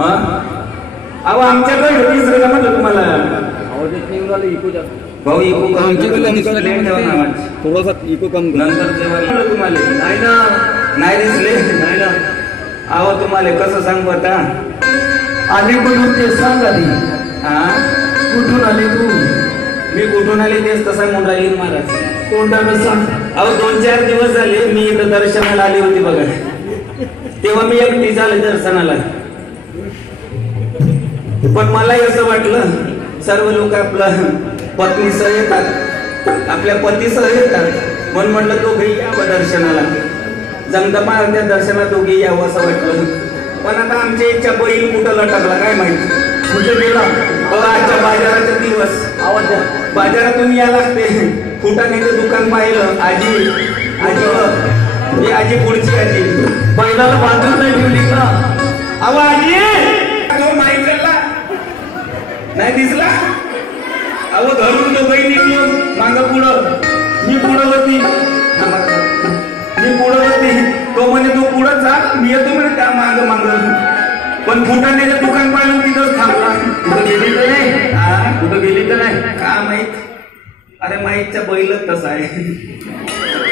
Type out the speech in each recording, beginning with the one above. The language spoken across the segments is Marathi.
हा अहो आमच्याकडे तिसरं का म्हटलं तुम्हाला भाऊ इको थोडासा इको कम नंतर जेव्हा तुम्हाला नाही ना नाही दिसले नाही ना अहो तुम्हाला कसं सांगू आता आधी कुठून तेच सांग आधी हा कुठून आले तू मी कुठून आले तेच तसा म्हणून राहील महाराज कोणता सांग अहो 2-4 दिवस झाले मी इथं दर्शनाला आली होती बघा तेव्हा मी एकटी झाले दर्शनाला पण मलाही असं वाटलं सर्व लोक आपला पत्नीसह येतात आपल्या पतीसह येतात म्हणून म्हटलं दोघेही यावं दर्शनाला जमदमा त्या दर्शनात दोघेही यावं असं वाटलं पण आता आमच्या इच्छा बैल कुठं लटकला काय माहिती कुठे गेला आजच्या बाजाराचा दिवस आवाज बाजारातून या लागते फुटाण्याचं दुकान पाहिलं आजी आजी आजी पुढची आजी बैलाला बांधून नाही ठेवली का अहो आजी तो माहीत झाला नाही दिसला अहो धरून तो बैल निघलो माग पुढं मी पुढं होती तो म्हणजे तू पुढं जा मी येतो म्हणजे त्या माग माग पण फुटाण्याचं दुकान पाहिलं तिथंच थांबला कुठं गेली तर नाही कुठं गेली तर नाही का माहित अरे माहीतच्या बैलच तसा आहे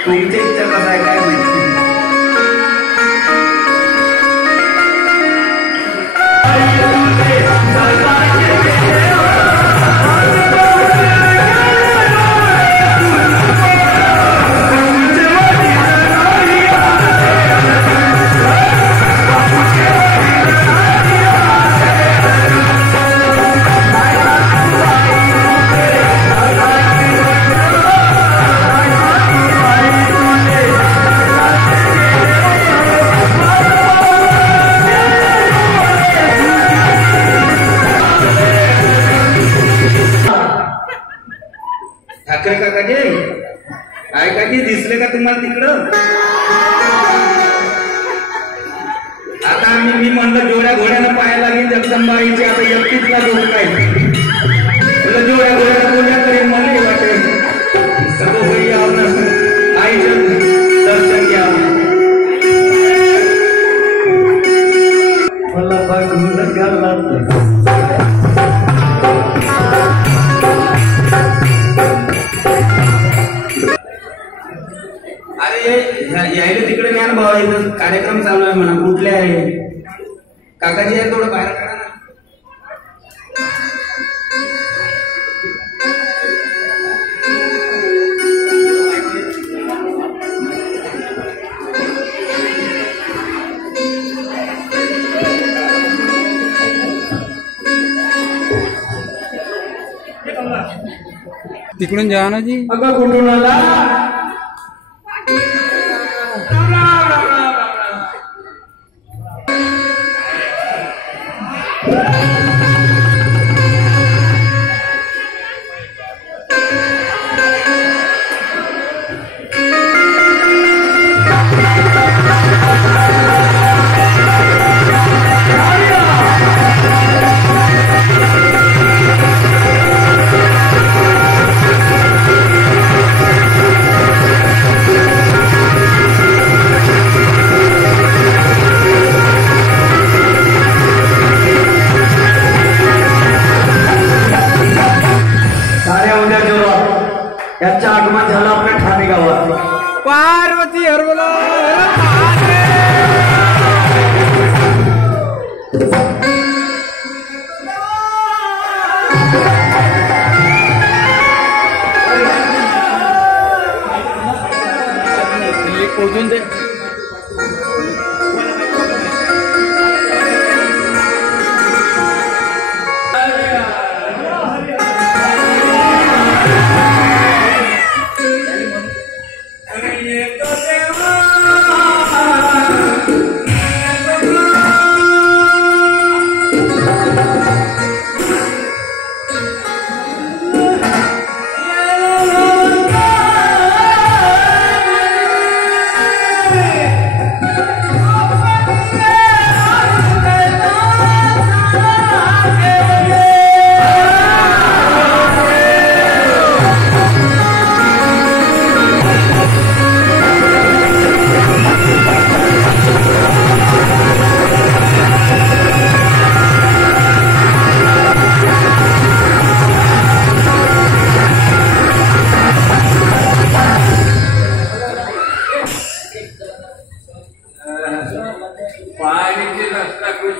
तुमच्या इच्छा कसा आहे काय माहिती ठाकरे काकाजी काय काकी दिसले का तुम्हाला तिकडं आता मी म्हणलं जोड्या घोड्यानं पाहायला लागेल जगदंबाईची आता एकटीच लागू काय तुला जोड्या घोड्यानं बोलल्या तरी मला वाटेल सर्व घरी यावं आईचं दर्शन घ्यावं मला बघून घाला यायला तिकडे ज्ञान भाव इथं कार्यक्रम चालू आहे म्हणा कुठले आहे काकाजी आहे थोडं बाहेर काढा ना तिकडून जा ना जी अगं कुठून आला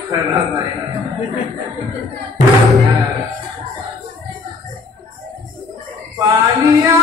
खराब आहे. पानिया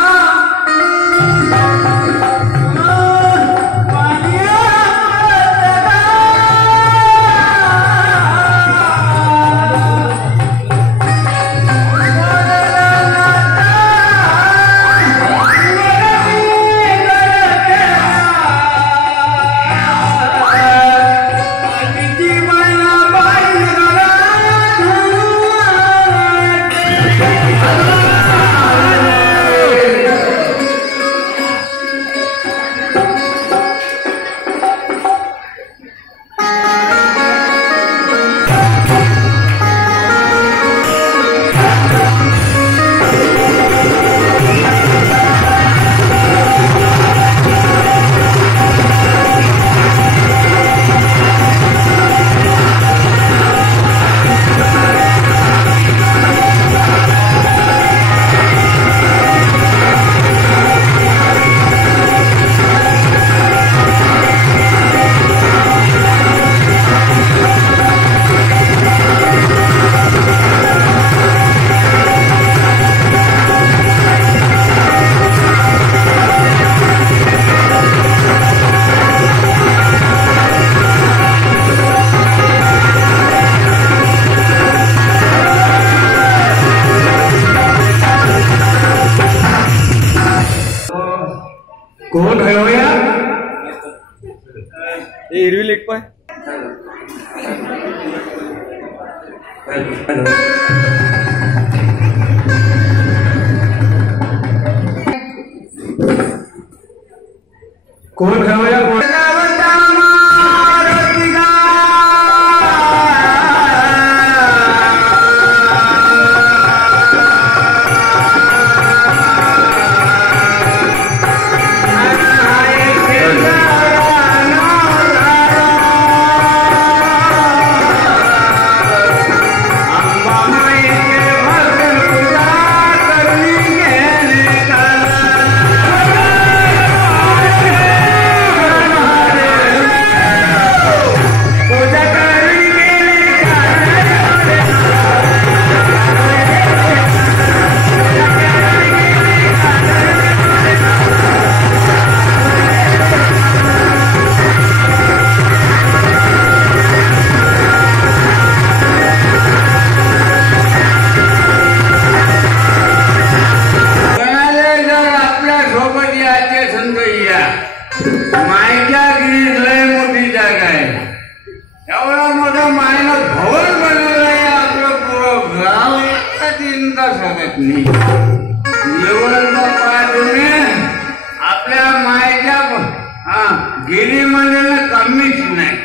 कोण आहे हो या? हिरवी लेट पाय कोण आहे हो या? मायच्या गिरीत लय मोठी जागा आहे. एवढा मोठा मायनं भवन बनवलं आहे. आपलं पुरं गाव एका 3 तासात नाही. तुम्ही आपल्या मायच्या गिरीमध्ये कमीच नाही.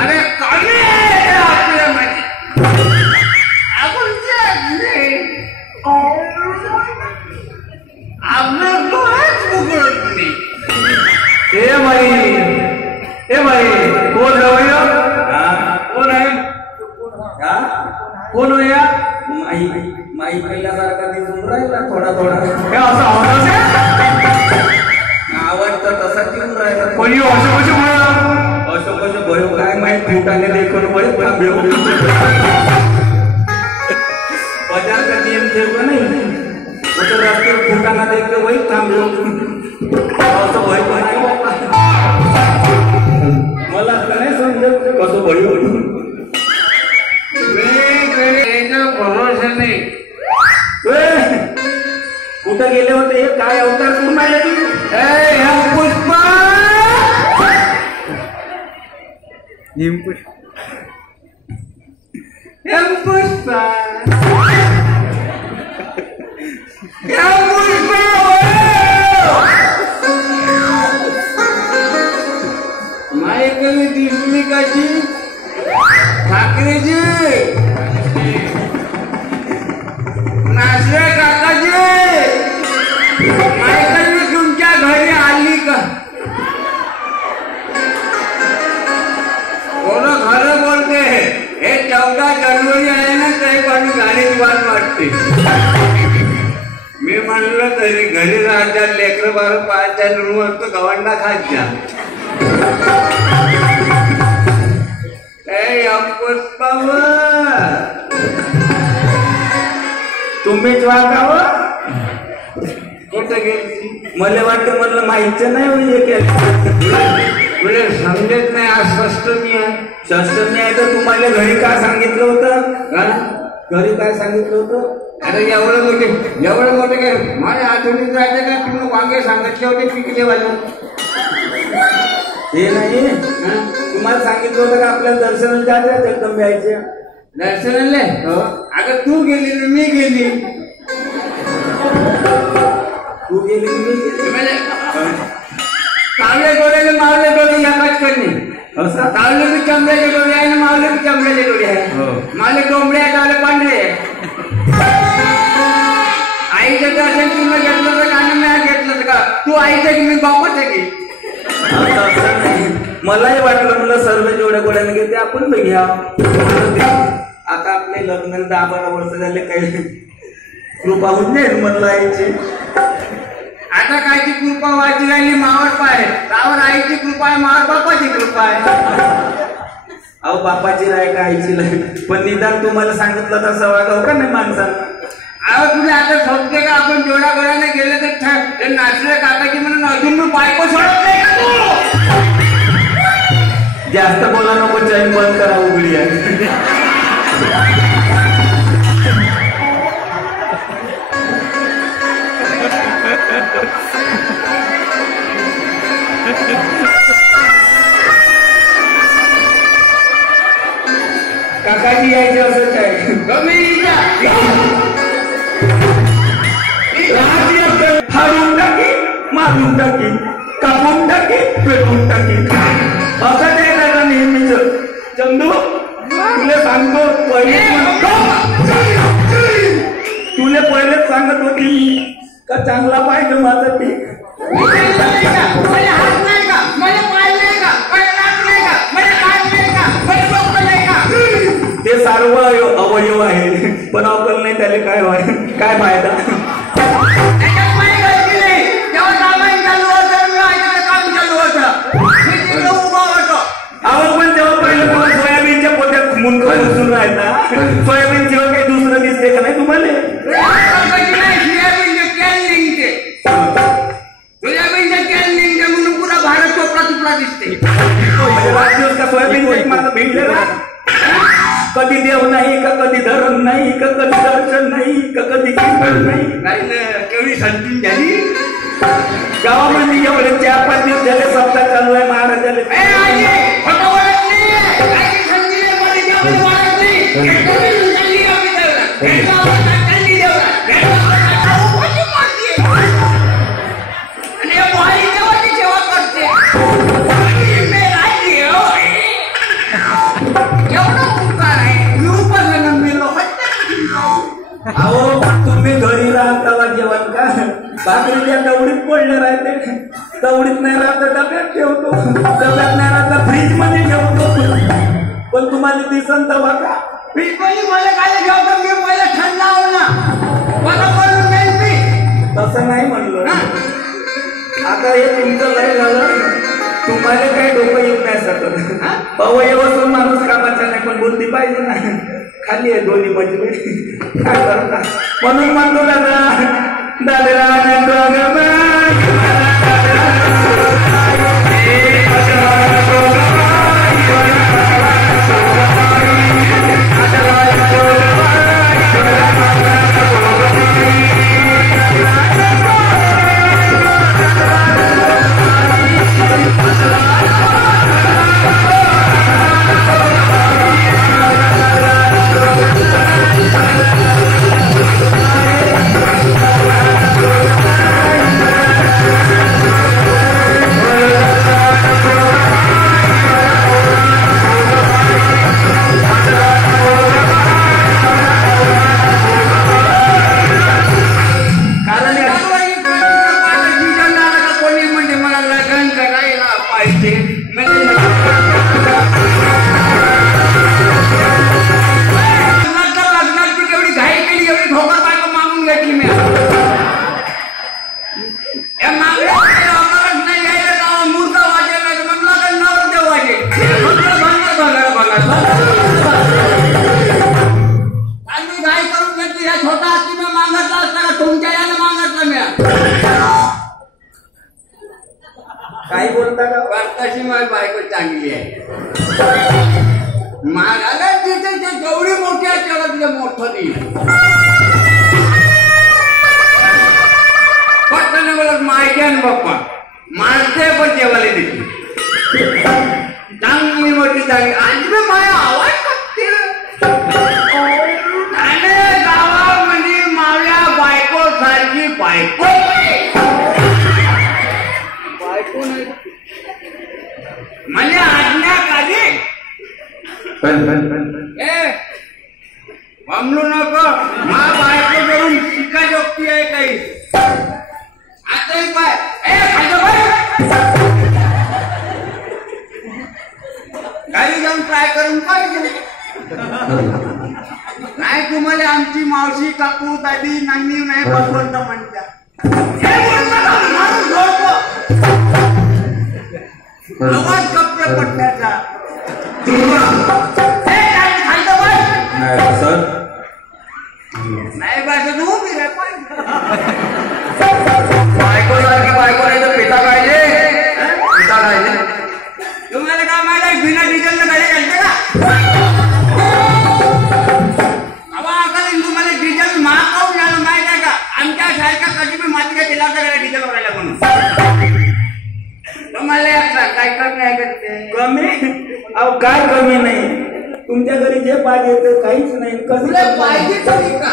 अरे कमी आहे आपल्या मध्ये. आपलं डोळ्याच उघडत नाही. ए भाई कोण आहे? कोण आहे? कोण हो या? माई पहिल्यासारखा दिसून राहिला थोडा असा आवाज तर तसा येऊन राहिला. कोणी असं भयो काय माहित फुटाने देखून बाजार का नियम ठेव नाही उतर रस्त्यावर फुटाना देख के वही थांबलो. असं भय नाही मला नाही समजत कसं भय होतं. भरोसा नाही. कुठं गेले होते? हे काय अवतार करून आले तुम्ही? पुष्पा पुष्पा मायकली दिसली कशी? ठाकरेजी नाचले काकाजी मायकली तुमच्या घरी आली का? कोण खरं बोलते? हे 14 जानेवारी आहे ना काही पण गाडीत वाट वाटते. मी म्हणलं तरी घरी राहत्या लेकर बार पाहत्या रूम गवंडा खात जा. तुम्हीच वागावं कुठं गेली? मला वाटतं म्हणलं माहिती नाही म्हणजे तुला समजत नाही. आज षष्टमी आहे. षष्टमी आहे तर तुम्हाला घरी काय सांगितलं होतं? घरी काय सांगितलं होतं? अरे एवढं मोठे काय माझ्या आठवणीत राहते का? तुम्ही वांगे सांगितले होते पिकले वाले. हे नाही तुम्हाला सांगितलं होतं का आपल्याला दर्शनाला जायचं एकदम यायचे दर्शनाले? अगं तू गेली ना मी गेली. तू गेली मी गेली. कावले डोळ्याला मावले डोळे एकाच करणे. कावले बी चमड्याचे डोळे आहे ना मावले बी चमड्याचे डोळे आहे. मावले डोंबळे आहे कावले पांढरे आहे. आईचं दर्शन तुम्ही घेतलं तर का नाही घेतलं का? तू आईचं की मी बापाचं की? मलाही वाटलं म्हणलं सर्व जेवढ्या गोड्याने घेते आपण घ्या. आता आपले लग्न 10-12 वर्ष झाले काही कृपा होत नाही म्हणलं आईची. आता कायची कृपा व्हायची राहिली मावर पाय. त्यावर आईची कृपा आहे, मावर बापाची कृपा आहे. अहो बापाची राय का आईची राय, पण निदान तुम्हाला सांगितलं तसं वागाव का नाही माणसानं? अहो तुला आता समजते का? आपण जेवढ्या गोळ्याने गेले तर नाचले काकाची म्हणून अजून मी बायको सोडत नाही का तू? जास्त बोला नको, चैन बंद करा, उघडी आहे. काकाजी यायचे असंच आहे. हाडून टाकी, मारून टाकी, कापून टाकी, पेटून टाकी, असं ते दादा नेहमीच. चंदू तुला सांगतो तुला पहिलेच सांगत होती का चांगला पाहिजे माझं पीक. ते सर्व अवयव आहे पण अवकल नाही त्याला काय फायदा? पण तेव्हा पहिलं मला सोयाबीनच्या पोत्यात मुंडकं बसून राहायचा. सोयाबीन शिवाय काही दुसरं दिसते का नाही तुम्हाला? म्हणून पुरा भारत चोपडा तुपडा दिसते. दिवस का सोयाबीन माझं भिडलं ना. कधी देव नाही का, कधी धरण नाही का, कधी दर्शन नाही का, कधी कीर्तन नाही. केवढी संतून झाली गावामध्ये एवढे 4-5 दिवस झाले सप्ताह चालू आहे महाराजाले. अहो तुम्ही घरी राहता जेवण का भाकरीच्या दवडीत पडले राहते. दवडीत नाही राहत डब्यात ठेवतो, डब्यात नाही राहता फ्रीज मध्ये ठेवतो. पण तुम्हाला दिसन तवा का फ्रीज मध्ये मला काय ठेवतो? मी पहिला थंड लावलं ना मला बोलून नाही. तसं नाही म्हणलं. आता हे तुमचं लय झालं. तुम्हाला काही डोकं येत नाही सकत. अवयव असून माणूस कामाचा नाही पण बुद्धी पाहिजे ना. खाली आहे दोन्ही मजबूत काय करता. म्हणून म्हणतो ए बमलू नको मा बायको करून शिका जोगती आहे काही आताही पाय ए खाजो बाय गाडी जाऊन ट्राय करून पाहिजे नाही तुम्हाला आमची मावशी काकू दादी नानी नाही बसवंत म्हणतात आवाज कपडे पट्ट्याचा सर नाही बायको तू उभी रे बायको सारखी बायको नाही तर पिता पाहिजे पिता पाहिजे तुम्हाला काय माहिती आहे बिना डिझेलनं गाडी घालते का तुम्हाला डिझेल महाग काऊन झालं माहित आहे का आमच्या सारख्या कधी मी माती दिला होता का डिझेल भरायला म्हणून तुम्हाला काय कमी आहे का ते कमी अहो काय कमी नाही तुमच्या घरी जे पाहिजे ते काहीच नाही कसं पाहिजे तरी का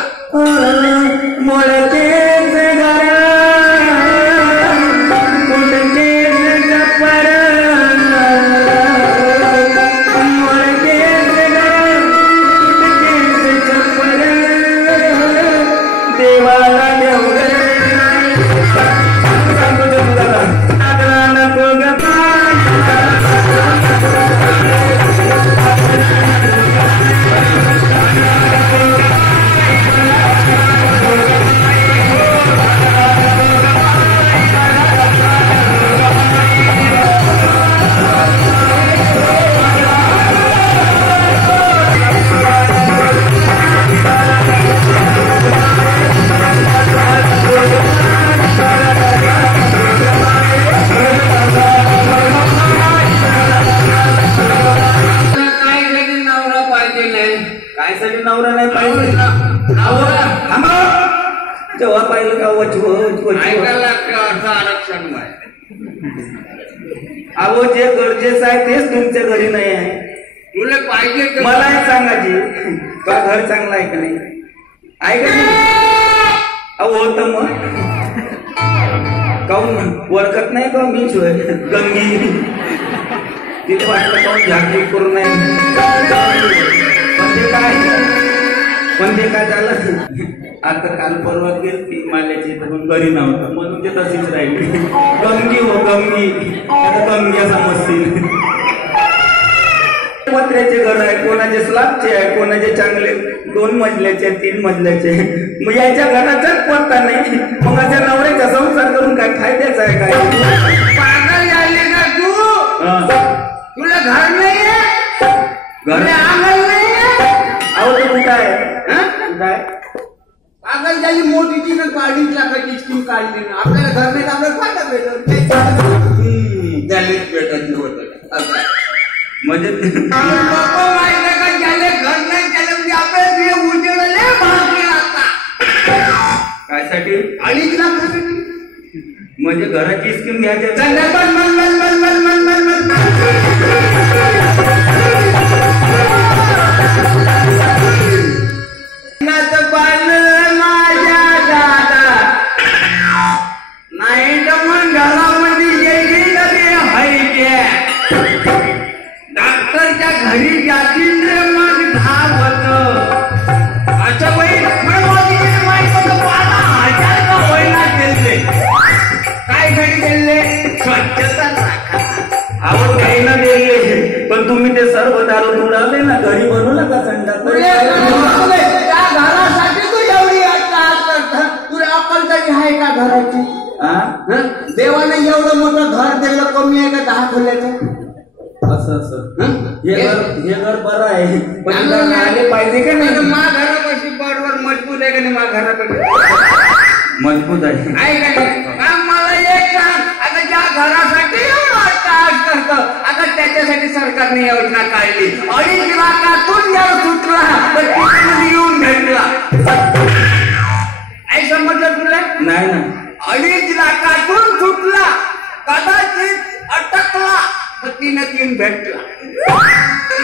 नवरा नाही पाहिजे जेव्हा पाहिलं का आरक्षण अहो जे गरजेचं आहे तेच तुमच्या घरी नाही आहे तुला पाहिजे मला एक सांगायची घर चांगलं आहे का नाही आहे का नाही अहो होतं मग काऊन ओळखत नाही का मी गंगी तिथे वाटलं काऊन झाकी करू नाही पण ते काय झालं आता काल परवा गेली माल्याची पण घरी नव्हतं म्हणून ते तशीच राहिली गंगी हो गंगी आता गंग्या समजतील पत्र्याचे घर आहे कोणाचे स्लॅबचे आहे कोणाचे चांगले 2 मजल्याचे 3 मजल्याचे मग याच्या घराचाच पत्ता नाही मग अशा नवऱ्याचा संसार करून काय फायद्याचा आहे काय पागल झाले का तू तुला घर नाही घर अंगण नाही अहो तो कुठं आहे कुठं आहे पागल झाली मोदीची 2.5 लाखाची स्कीम काढली ना आपल्याला घर नाही आपल्याला फायदा भेटत दलित भेटत होत म्हणजे लोक माहिती का ज्याला घर नाही त्याला म्हणजे आपल्याला उजेडले भाजले आता कायसाठी 2.5 लाखासाठी म्हणजे घराची स्कीम घ्यायची माझ्या दादा नाही तर मग घरामध्ये येईल डॉक्टरच्या घरी जातील रे मग घाव होत अच्छा बाई माहित होतं 12,000 का होईना दिले काय घरी गेले स्वच्छता राखा आवड काही ना दिले पण तुम्ही ते सर्व दारू उडाले ना घरी बनवू नका त्या घरासाठी तू एवढी तुला अक्कल तरी आहे का घराची देवाने एवढं मोठं घर दिलं कमी आहे का 10 खोल्याचं असं हे घर बरं आहे पण आले पाहिजे का नाही मा घरापाशी बरोबर मजबूत आहे का नाही मा घराकडे मजबूत आहे का नाही मला एक सांग आता ज्या घरासाठी करतं आता त्याच्यासाठी सरकारने योजना काढली 2.5 लाखातून जर सुटला तर येऊन भेटला काय समजलं तुला नाही ना 2.5 लाखातून सुटला कदाचित अटकला तर 3 भेटला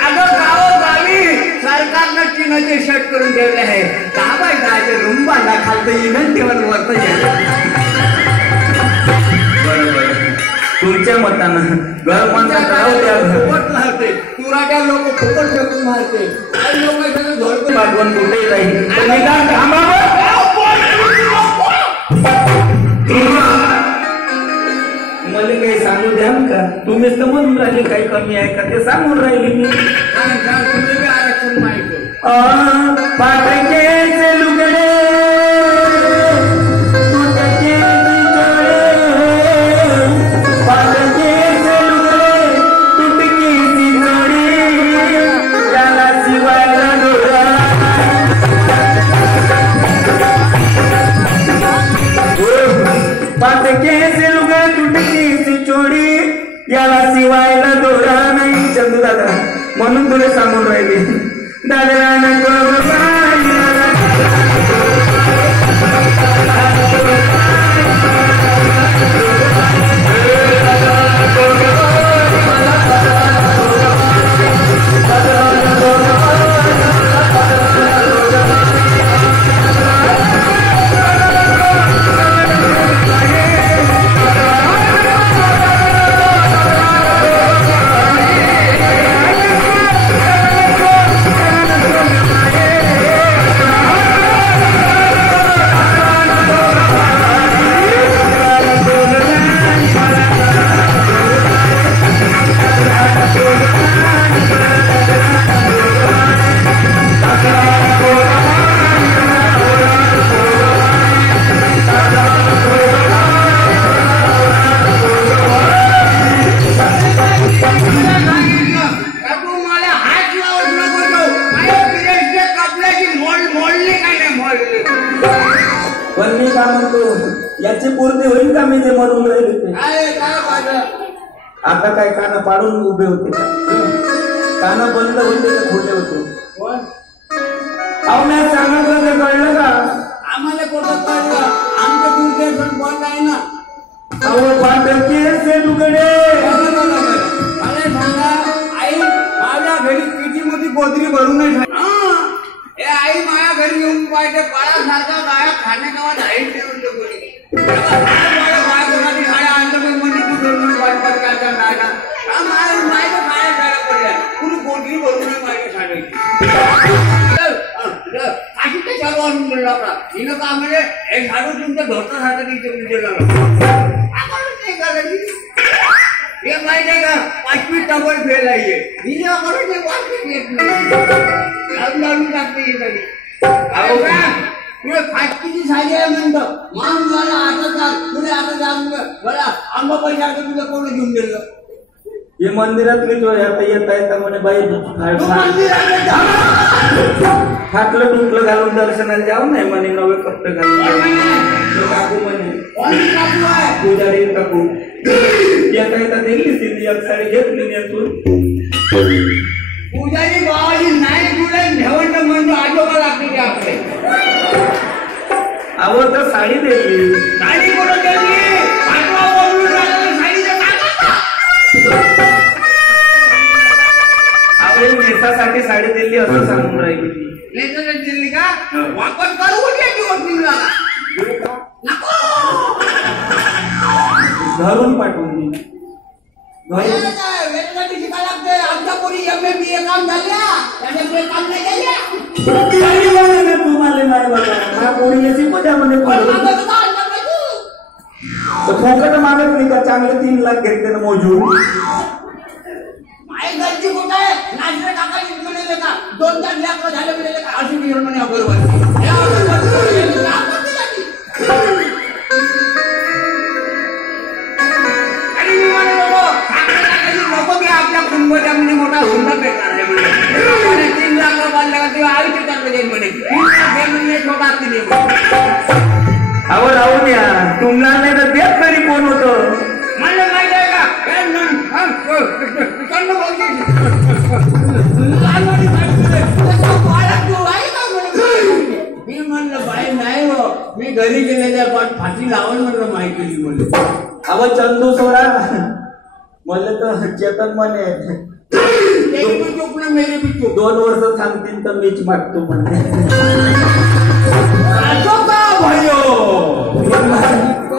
अगं गावोगावी सरकारनं 3चे शर्ट करून ठेवले आहे काय जायचे रूम बांधा खालतं येणं तेव्हा वरतं बरोबर तुमच्या मतानं घर म्हणतात राहू द्या फुकट राहते तुराट्या लोक फुकट फेकून मारते काही लोक भागवण कुठेही राहील पण निदान थांबावं. मला काही सांगू द्या का तुम्हीच तर म्हणून राहिले काही कमी आहे का ते सांगून राहिले मी आरक्षण माहिती पाटकेचे लुगडे तुटकेची जोडे पाटकेचे लुगडे तुटकेची जोडे त्याला शिवायला डोळा पाटकेचे लुगडे तुटकेची चोडी याला शिवायला दोरा नाही चंदू दादा म्हणून तुला सांगून राहिले पण मी काय म्हणतो याची पूर्ती होईल का मी जे म्हणून राहिले ते आता काय काना पाडून उभे होते काना बंद होते का खोटे होते अहो मी सांगितलं ते कळलं का आम्हाला कोणतं कळलं आमचं दूरदर्शन बंद आहे ना अहो पाटकेचे लुगडे मला सांगा आई माझ्या घरी किती मोठी गोदरी भरून हे आई माझ्या घरी येऊन पाहिजे बाळासारखा गाया खाण्या गावात आई ठेवून गोदरी भरून माझ्या शाळेची हिनं का म्हणजे हे झाडू तुमच्या धोतासाठी हे माहिती आहे का 5वी टबर फेल आहे हिने करून येत नाही टाकते तुला 5वीची साडी आहे म्हणतं मान मला आता तुला आता जाऊन बरं आंबा पैसा तुला कोण घेऊन दिलं हे मंदिरातले जो आता येत आहे तर म्हणे बाई फाटलं टुटलं घालून दर्शनाला जाऊ नाही म्हणे नवे कपडे घालून काकू म्हणे पुजारी काकू येता येता दिली तिने एक साडी घेतली नेतून पुजारी बाबाजी नाही तुला घेवंड म्हणतो आजोबा लागते आपले आवड तर साडी दिली साडी कुठं दिली नेसासाठी साडी दिली असं सांगून राहिली नेसासाठी दिली का वापर करू घरून पाठवून दिली शिकायला लागते आमच्या पोरी MA BA काम झाल्या त्याच्यामुळे काम नाही केल्या तुम्हाला नाही बघा पोरीने शिकवत्यामध्ये फोकट मागत नाही का चांगले 3 लाख घेतले ना मोजून माझी गलती कुठं आहे नाचरे काकाची म्हणाले का 2-4 लाख झाले म्हणाले का अशी बिघड म्हणे बरोबर आणि मी म्हणतो नको की आपल्या कुटुंबाच्या म्हणजे मोठा हुंडा भेटणार आहे म्हणे 3 लाख बांधला का तेव्हा आयुष्य चाललं जाईल म्हणे 3 लाख म्हणजे छोटा असतील अहो राहून या तुम्हाला नाही तर देत तरी कोण होतं मला माहिती आहे का मी म्हणलं बाई नाही हो मी घरी गेलेल्या पण फाशी लावून म्हणलं माहिती केली म्हणलं अहो चंदू सोडा मला तर चेतन म्हणे 2 वर्ष थांबतील तर मीच मागतो म्हणे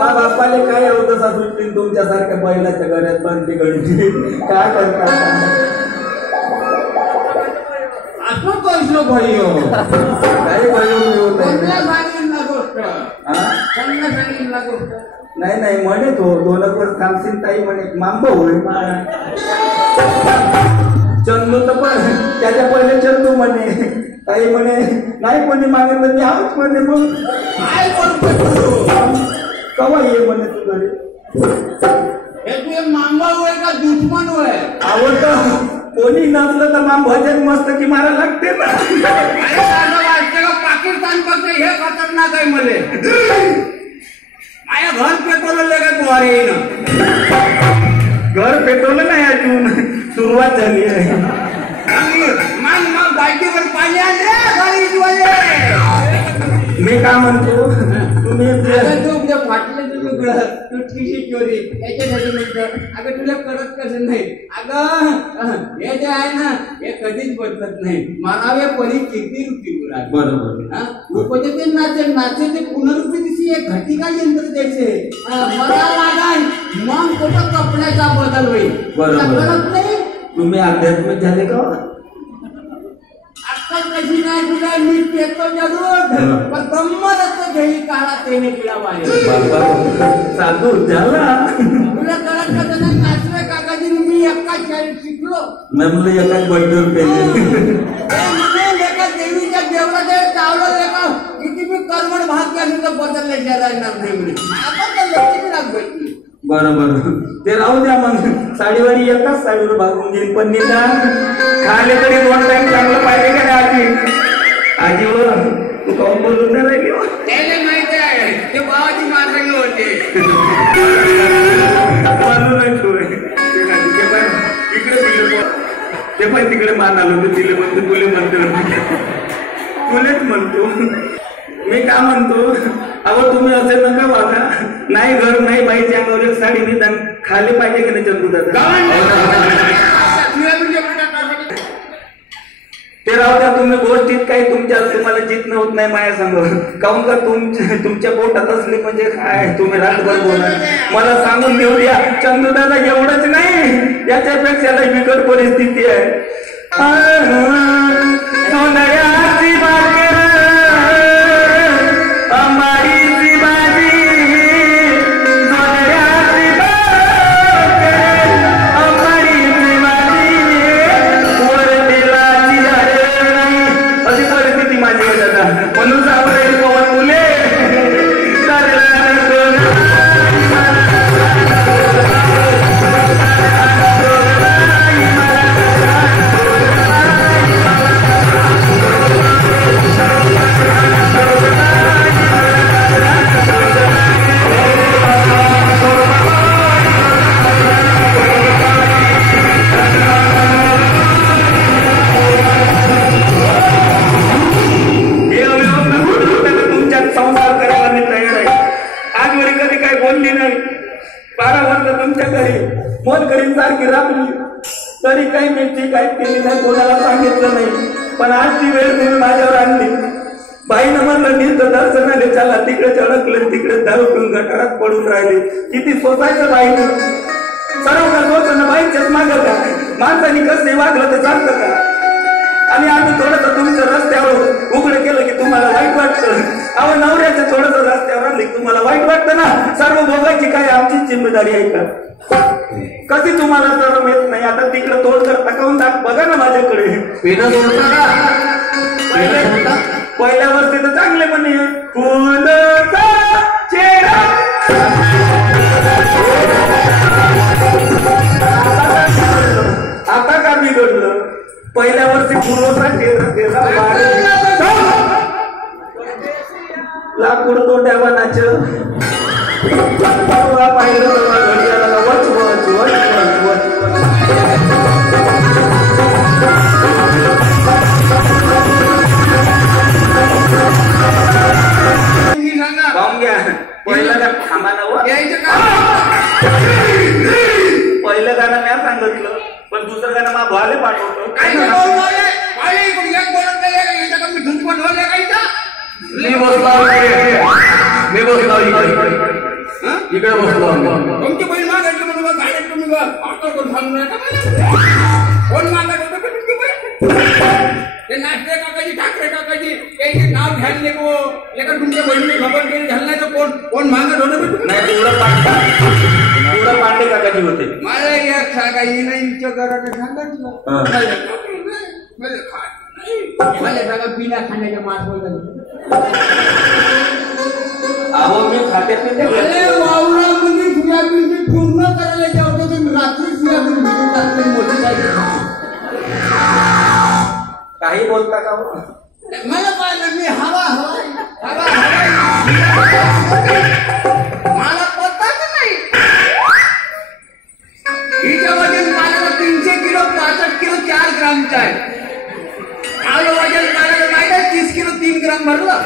मा बापाले काय होतं सासून तुमच्यासारख्या बैलाच्या घरात बांधली घडली काय करता असं कसलं भयो काही भयो होत कोणत्या सांगितला गोष्ट कोणत्या सांगितला गोष्ट नाही नाही म्हणे तो 2 वर्ष थांबशील ताई म्हणे मांब होईल चंदू तर पण त्याच्या पहिले चंदू म्हणे ताई म्हणे नाही कोणी मागितलं मी आहोत म्हणे मग काय बोलतो कवा ये म्हणे तू घरी हे तुझे मांबा होय का दुश्मन होय आवडतं कोणी नसलं तर माम भजन मस्त की मारा लागते ना पाकिस्तान पेक्षा हे खतरनाक आहे मले माझ्या घर पेटवलं का द्वारे येईन घर पेटवलं नाही अजून सुरुवात झाली आहे मग मग बायकीवर पाणी आणले मी काय म्हणतो तुम्ही तू फाटलं तुझं तुटकीशी चोरी याच्यासाठी म्हणतो अगं तुला कळत कसं नाही अगं हे जे आहे ना हे कधीच बदलत नाही मानावे परी किती रुपी बरोबर ते नाचे पुनरुक्ती दिशी एक घटिका यंत्र द्यायचे मला लागाय मग कुठं कपड्याचा बदल होईल कळत नाही तुम्ही अध्यात्मिक झाले का अक्कल कशी नाही तुला मी पेतो जरूर पण गंमत घेई काळा तेने किडा साधू झाला तुला कळत कसं नाही नाचवे काकाजीने मी एका शाळेत शिकलो मला एकाच बैठक केली एका देवीच्या देवळाच्या चावलं एका किती मी कर्मण भाग केला तर बदलल्याशिवाय राहणार नाही म्हणे आपण तर लक्ष्मी लागली बरोबर ते राहू द्या मग साडीवारी एकाच साडीवर भागून घेईन पण निदान खाले तरी 2 टाइम चांगलं पाहिजे का नाही आजीवर तू काऊन बोलून नाही राहिली त्याला माहिती आहे ते भावाची मार्ग होते ते पण तिकडे मान आलो होतो तिले म्हणतो तुले म्हणतो तुलेच म्हणतो मी का म्हणतो अहो तुम्ही असे नका वागा नाही घर नाही बाईच्या अंगावर साडी निदान खाली पाहिजे की नाही चंदू दादा ते राहू द्या तुम्ही गोष्टीत काही तुम्हाला जितणं होत नाही माझ्या संग काऊन का तुमच्या पोटात असले म्हणजे काय तुम्ही रातभर बोला मला सांगून देऊ द्या चंदू दादा एवढंच नाही याच्यापेक्षा बिकट परिस्थिती आहे सोनयाची बागेर अमाईची बाजी सोनयाची बागेर अमाईची बाजी वर देवाची झाडे नाही अशी परिस्थिती माझी आहे दादा म्हणून सावळे पवन मुले संसार करायला मी तयार आहे आजवरी कधी काही बोलली नाही 12 वर्ष तुमच्या घरी मोल करीन सारखी राबली तरी काही मी ठीक आहे केली नाही कोणाला सांगितलं नाही पण आज ती वेळ तुम्ही माझ्यावर आणली बाईनं म्हणलं नीट दर्शनाले चला तिकडे चढकले तिकडे दारू पिऊन गटारात पडून राहिले किती सोसायचं बाईनं सर्व का सोचणं बाईच्याच मागं का माणसाने कसं वागलं तर चालतं का आणि आम्ही थोडंसं तुमच्या रस्त्यावर उघडं केलं की तुम्हाला वाईट वाटतं अहो नवऱ्याचं थोडंसं रस्त्यावर आणलं की तुम्हाला वाईट वाटतं ना सर्व भोगायची काय आमचीच जिम्मेदारी आहे का कधी तुम्हाला सर्व येत नाही आता तिकडे तोड करता काऊन बघा ना माझ्याकडे पहिल्या वर्षी तर चांगले म्हणे फुलचा चेहरा आता का बिघडलं पहिल्या वर्षी फुलोचा चेहरा लाकूड तोट्यावा नाच पाहिलं घडियाला वच वच वच वच पहिलं गाणं थांबा पहिलं गाणं मी सांगितलं पण दुसरं गाणं मला भाले पाठवतो मी बसलो इकडे बसलो आम्ही. तुमची बहीण मागायची म्हणून गाड्यात तुम्ही ऑटो करून सांगू नका कोण मागत होतं का तुमची बहीण? ते नाश्ते काकाजी ठाकरे काकाजी त्यांचे नाव घ्यायला लेका तुमच्या बहिणीने खबर केली झालं नाही तर कोण मागत होतं? नाही तेवढं पांडे काकाजी होते. मला एक सांगा हिनं हिच्या घराने सांगितलं मला सांगा पिण्या खाण्याच्या मार्ग अहो मी खाते पिते वावरामध्ये सोयाबीन पूर्ण करायला जेवतो तुम्ही रात्री सोयाबीन भिजून टाकले मोठी काही बोलता का हो? मला पाहिलं मी हवा मला पत्ताच नाही. हिचं वजन पाहिलं 300 किलो 65 किलो 4 ग्रामचं आहे. माझं वजन पाहिलं माहिती आहे 30 किलो 3 ग्राम भरलं.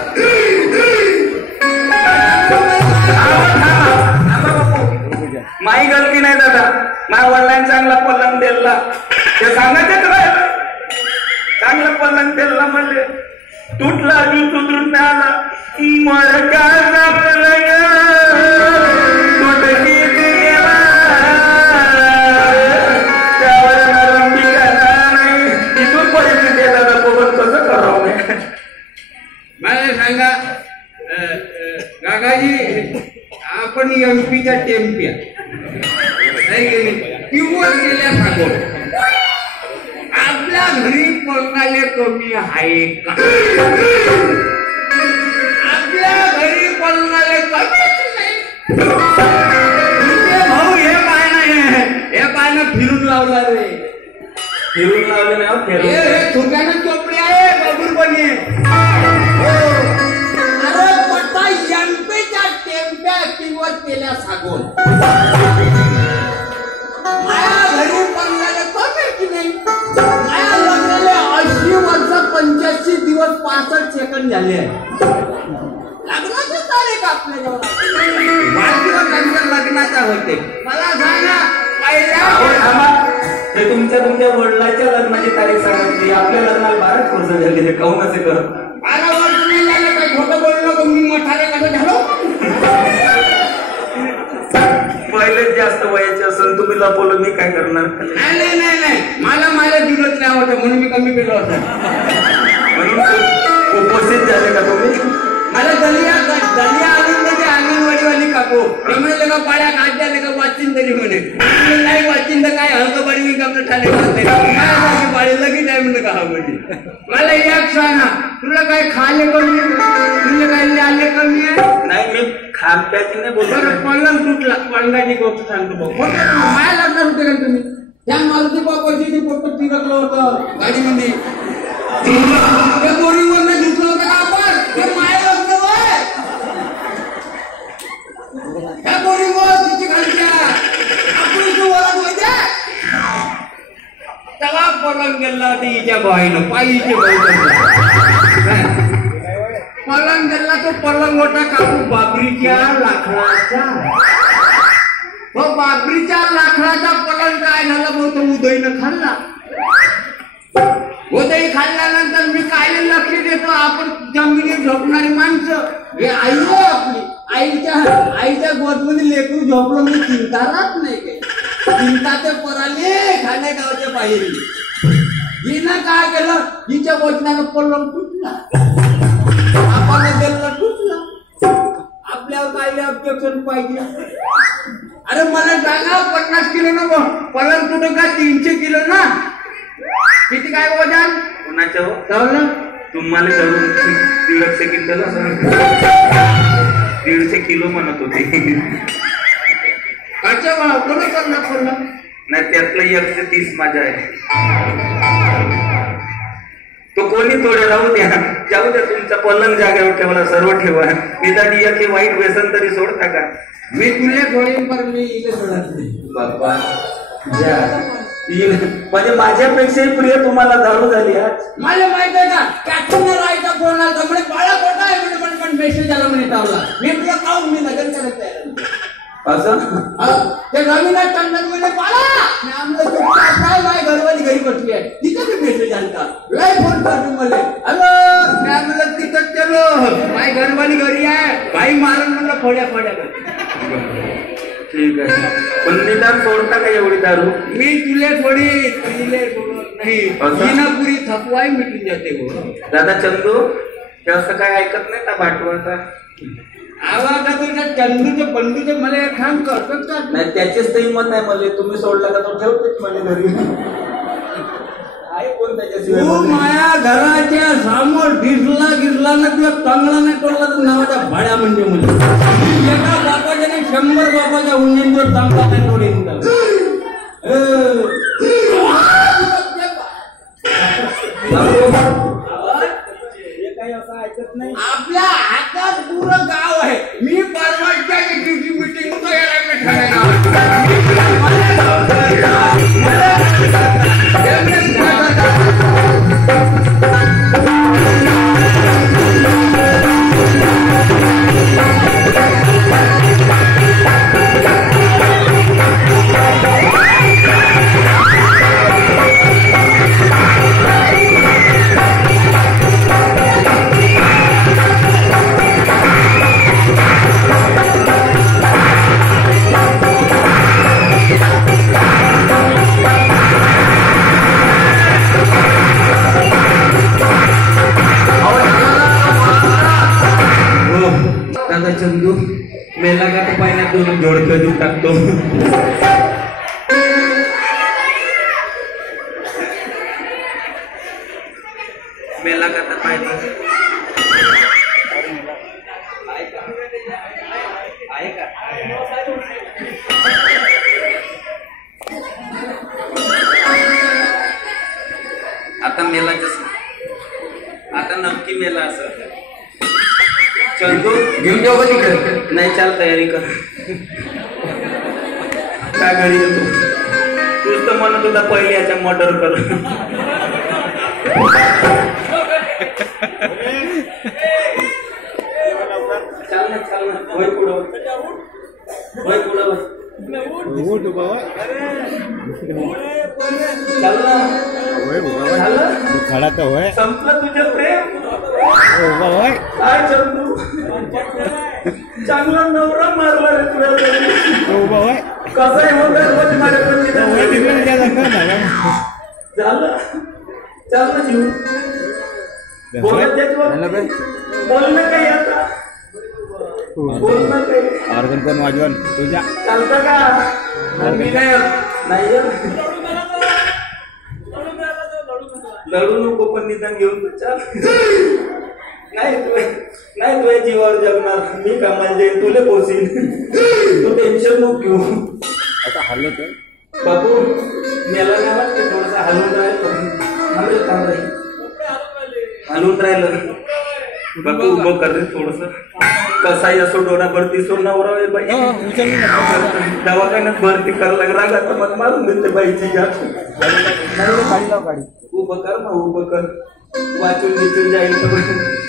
माही गलती नाही दादा. माझ्या वडिलांनी चांगला पलंग दिला ते सांगायचं काय चांगला पलंग दिला म्हणजे तुटला अजून सुधरून नाही आला मरकाचा पलंग तुटकी गेला त्यावर नरम ठिकाणा नाही. इथून परिस्थिती आहे दादा सोबत कसं करावं मी. मला सांगा काकाजी आपण एमपीच्या टेम्प्या किंवा केल्या सांगून आपल्या घरी पळणारे कमी आहे का? आपल्या घरी पळणारे कमीच नाही. भाऊ हे पाय नाही हे पायनं फिरून लावला रे. फिरून लावले नाही हे थुक्यानं चोपडी आहे बबूरपणी. अरे पट्टा एमपीच्या टेम्प्या किंवा केल्या सांगून माया घरी पडलेले कमी नाही. माया लग्नाले 80 वर्ष 85 दिवस 65 सेकंद झाले आहे. लग्नाची तारीख आपल्या वाढदिवस त्यांच्या लग्नाचा होते. मला सांगा पहिल्या ते तुमच्या वडिलांच्या लग्नाची तारीख सांगितली आपल्या लग्नाला 12 वर्ष झाली. हे काहून असे करत 12 वर्ष नाही झाले काही खोटं बोललो का मी मठारे कसं झालो. पहिलेच जास्त वयाचे असेल तुम्ही लपवलं मी काय करणार. नाही मला दिवस नाही आवडत म्हणून मी कमी केलं होतं. म्हणून उपस्थित झाले का तुम्ही. मला दलिया आनंदाची अंगणवाडीवाली काकू म्हणे का पाड्या काढ द्या का वाचिन तरी म्हणे नाही वाचिन तर काय हलकं पाडी मी आपलं ठाणे माझ्यासारखी पाडी लगेच आहे म्हणलं का हा म्हणजे. मला एक सांगा तुला काय खाले कमी तुला काय लिहाले कमी आहे. नाही मी खाप्याची नाही बोलतो. पलंग तुटला पलंगाची गोष्ट सांगतो भाऊ माया लग्नात होते का तुम्ही त्या मारुती बाबाची फोटो तिरकलं होतं गाडीमध्ये त्या बोरीवरनं धुतलं होतं का आपण ते माया लग्न होय. त्या बोरीवर तिची घालच्या आपण वरात होत्या तेव्हा पलंग गेला होता हिच्या बाईनं पायीचे पलंग गेला तो पलंग होता काकू बाबरीच्या लाकडाचा. बाबरीच्या लाकडाचा पलंग काय झाला भाऊ तो उदयनं खाल्ला. उदय खाल्ल्यानंतर मी काय लक्ष देतो आपण जमिनीत झोपणारी माणसं हे आई आहे आपली आईच्या गोदमध्ये लेकरू झोपलं म्हणजे चिंता राहत नाही काही. चिंता ते पराले खाण्या गावाच्या बाहेर हिनं काय केलं हिच्या वचनानं पलंग तुटला आपण दिलं तुटला. आपल्यावर काय ऑब्जेक्शन पाहिजे. अरे मला सांगा 50 किलो ना पलंग कुठं का 300 किलो ना किती काय वजन कोणाच्या चावलं तुम्हाला करून 150 किलो 150 किलो म्हणत होते. अच्छा कोणी करणार पडलं नाही त्यातलं 130 माझा आहे. तो कोणी थोडे राहू द्या जाऊ द्या तुमचा पलंग जागेवर ठेवला सर्व ठेवा निदान एक वाईट व्यसन तरी सोडता का. मी तुला सोडेन पण मी इथे सोडत नाही बाप्पा. म्हणजे माझ्यापेक्षाही प्रिय तुम्हाला दारू झाली आज. मला माहित आहे का कॅप्टन राहायचा फोन आला म्हणजे बाळा खोटा आहे म्हणजे पण मेसेज आला म्हणे टावला मी तुला काऊन मी नगर करत आहे असं ते रवीनाथ टंडन म्हणजे बाळा काय माय घरवाली घरी बसली आहे तिथं मी मेसेज आलता लय फोन करतो मला हॅलो मी म्हणलं तिथंच चलो माय घरवाली घरी आहे भाई मारण म्हणलं फोड्या पिता का एवढी दारू? मी तुले थोडी तुले नाही असं? पुरी थकवाय मिटून जाते गो. दादा चंदू हे असं काय ऐकत नाही का भाटवाचा? आवाज तुझ्या चंदूचं बंडूचं मला एक खान करतच का नाही त्याचीच तर हिंमत नाही मला. तुम्ही सोडला का तो ठेवतेच मला घरी. आहे कोण त्याच्याशिवाय तू मला? माया घराच्या समोर गिसला ना तुला चांगला नाही टोळला तर नावाचा भाड्या म्हणजे मुली एका बापाच्याने 100 बापाच्या उंजींवर चांगला नाही टोळी असं ऐकत नाही. आपल्या हातात पुरं गाव आहे. मी परवाच्या मीटिंग दादा चंदू मेला का तो पाण्यात दोन जोडपे देऊन टाकतो. मेला का तर पाहिजे आहे का? आता मेलाच आता नक्की मेला असं. चंदू घेऊन जाऊ तिकडे. नाही चाल तयारी कर. काय घरी येतो तूच तर म्हणत होता पहिले याच्या मर्डर कर. चाल ना होय पुढं होय पुढं चाल ना. खड़ा तो होय. संपलं तुझं प्रेम. उभा होय. काय चंदू चांगला नवरा मारला रे तुला. उभा होय. कसाही होता रोज माझ्याकडे झालं. चाल ना जीव बोलत त्याच्यावर बोल ना काही आता. बोल ना काही. ऑर्गन कोण वाजवण तुझ्या चालतं का? मी नाही लढू नको पण निदान घेऊन तर चाल. नाही तुझ्या जीवावर जगणार मी कामाला जाईन तुला पोसीन. तू टेन्शन नको घेऊ. आता हल्लो तर बापू मेला नाही वाटते थोडस हलून राहिलं. हलून राहिलं बापू उभं कर रे थोडस. कसाही असो डोळा भरती सो नवरा बाई दवाखान्यात भरती करायला रागाचा मग मारून देते बाईची. गाडी लाव गाडी. उभं कर ना उभं कर. वाचून जाईल तर